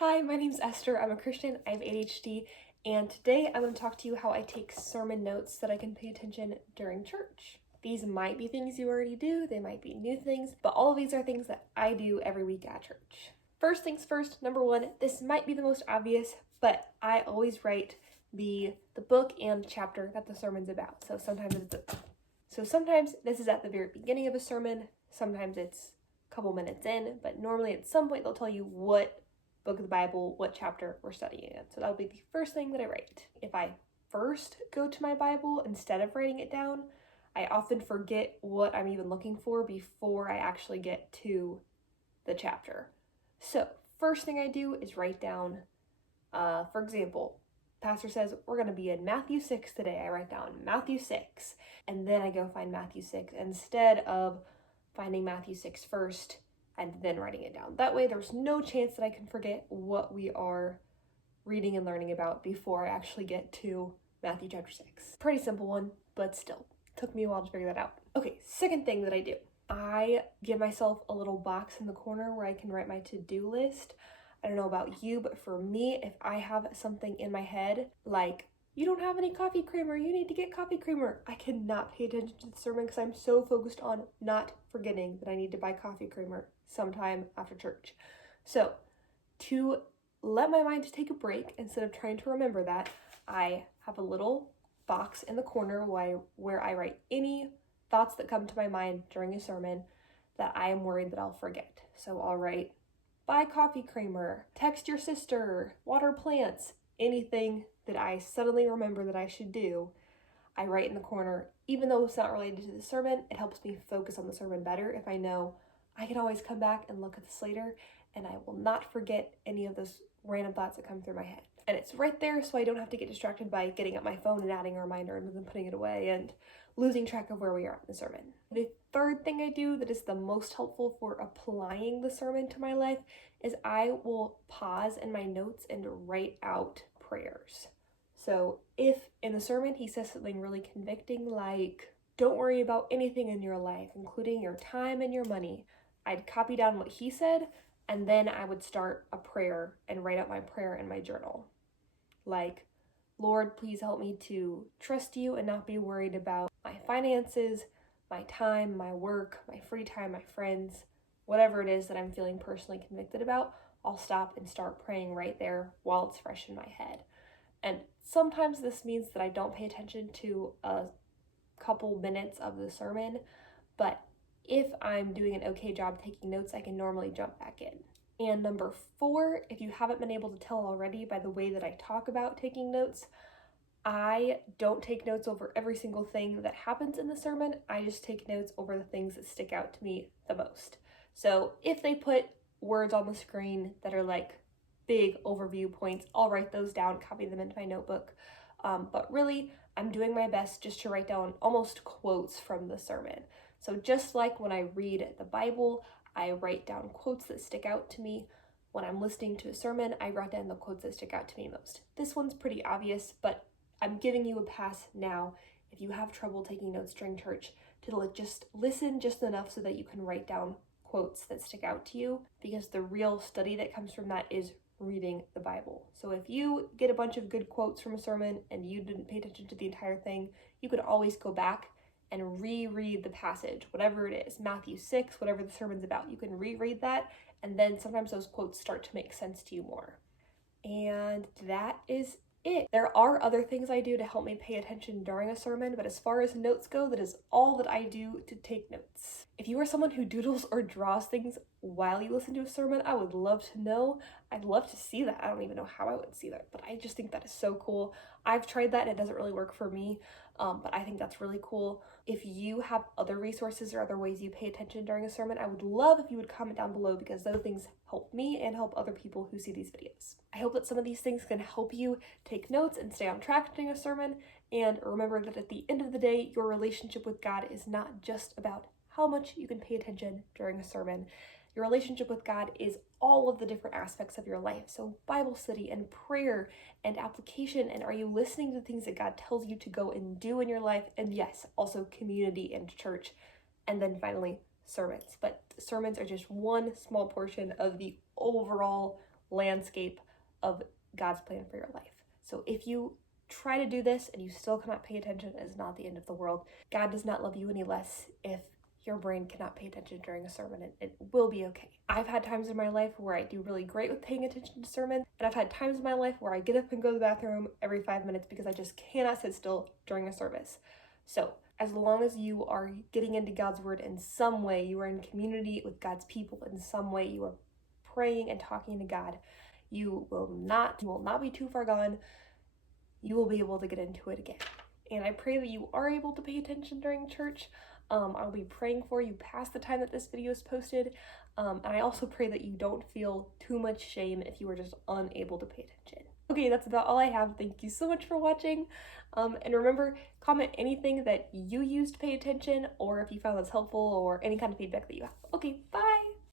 Hi, my name's Esther. I'm a Christian. I have ADHD, and today I'm going to talk to you how I take sermon notes so that I can pay attention during church. These might be things you already do, they might be new things, but all of these are things that I do every week at church. First things first, number one, this might be the most obvious, but I always write the book and chapter that the sermon's about. So sometimes this is at the very beginning of a sermon, sometimes it's a couple minutes in, but normally at some point they'll tell you what book of the Bible, what chapter we're studying in. So that'll be the first thing that I write. If I first go to my Bible instead of writing it down, I often forget what I'm even looking for before I actually get to the chapter. So first thing I do is write down, for example, pastor says we're going to be in Matthew 6 today. I write down Matthew 6, and then I go find Matthew 6 instead of finding Matthew 6 first and then writing it down. That way there's no chance that I can forget what we are reading and learning about before I actually get to Matthew chapter 6. Pretty simple one, but still, took me a while to figure that out. Okay, second thing that I do. I give myself a little box in the corner where I can write my to-do list. I don't know about you, but for me, if I have something in my head, like, you don't have any coffee creamer, you need to get coffee creamer, I cannot pay attention to the sermon because I'm so focused on not forgetting that I need to buy coffee creamer sometime after church. So to let my mind take a break, instead of trying to remember that, I have a little box in the corner where I write any thoughts that come to my mind during a sermon that I am worried that I'll forget. So I'll write, buy coffee creamer, text your sister, water plants, anything that I suddenly remember that I should do, I write in the corner. Even though it's not related to the sermon, it helps me focus on the sermon better if I know I can always come back and look at this later and I will not forget any of those random thoughts that come through my head. And it's right there so I don't have to get distracted by getting up my phone and adding a reminder and then putting it away and losing track of where we are in the sermon. The third thing I do that is the most helpful for applying the sermon to my life is I will pause in my notes and write out prayers. So if in the sermon he says something really convicting like, don't worry about anything in your life, including your time and your money, I'd copy down what he said, and then I would start a prayer and write out my prayer in my journal. Like, Lord, please help me to trust you and not be worried about my finances, my time, my work, my free time, my friends, whatever it is that I'm feeling personally convicted about. I'll stop and start praying right there while it's fresh in my head. And sometimes this means that I don't pay attention to a couple minutes of the sermon, but if I'm doing an okay job taking notes, I can normally jump back in. And number 4, if you haven't been able to tell already by the way that I talk about taking notes, I don't take notes over every single thing that happens in the sermon. I just take notes over the things that stick out to me the most. So if they put words on the screen that are like big overview points, I'll write those down, copy them into my notebook. But really, I'm doing my best just to write down almost quotes from the sermon. So just like when I read the Bible, I write down quotes that stick out to me. When I'm listening to a sermon, I write down the quotes that stick out to me most. This one's pretty obvious, but I'm giving you a pass now if you have trouble taking notes during church to just listen just enough so that you can write down quotes that stick out to you, because the real study that comes from that is reading the Bible. So if you get a bunch of good quotes from a sermon and you didn't pay attention to the entire thing, you could always go back and reread the passage, whatever it is, Matthew 6, whatever the sermon's about. You can reread that, and then sometimes those quotes start to make sense to you more. And that is it. There are other things I do to help me pay attention during a sermon, but as far as notes go, that is all that I do to take notes. If you are someone who doodles or draws things while you listen to a sermon, I would love to know. I'd love to see that. I don't even know how I would see that, but I just think that is so cool. I've tried that and it doesn't really work for me, but I think that's really cool. If you have other resources or other ways you pay attention during a sermon, I would love if you would comment down below, because those things help me and help other people who see these videos. I hope that some of these things can help you take notes and stay on track during a sermon, and remember that at the end of the day, your relationship with God is not just about how much you can pay attention during a sermon. Your relationship with God is all of the different aspects of your life. So Bible study and prayer and application, and are you listening to the things that God tells you to go and do in your life? And yes, also community and church. And then finally, sermons. But sermons are just one small portion of the overall landscape of God's plan for your life. So if you try to do this and you still cannot pay attention, it is not the end of the world. God does not love you any less if your brain cannot pay attention during a sermon, and it will be okay. I've had times in my life where I do really great with paying attention to sermons, and I've had times in my life where I get up and go to the bathroom every 5 minutes because I just cannot sit still during a service. So as long as you are getting into God's word in some way, you are in community with God's people in some way, you are praying and talking to God, you will not be too far gone. You will be able to get into it again. And I pray that you are able to pay attention during church. I'll be praying for you past the time that this video is posted. And I also pray that you don't feel too much shame if you are just unable to pay attention. Okay, that's about all I have. Thank you so much for watching. And remember, comment anything that you used to pay attention, or if you found this helpful, or any kind of feedback that you have. Okay, bye!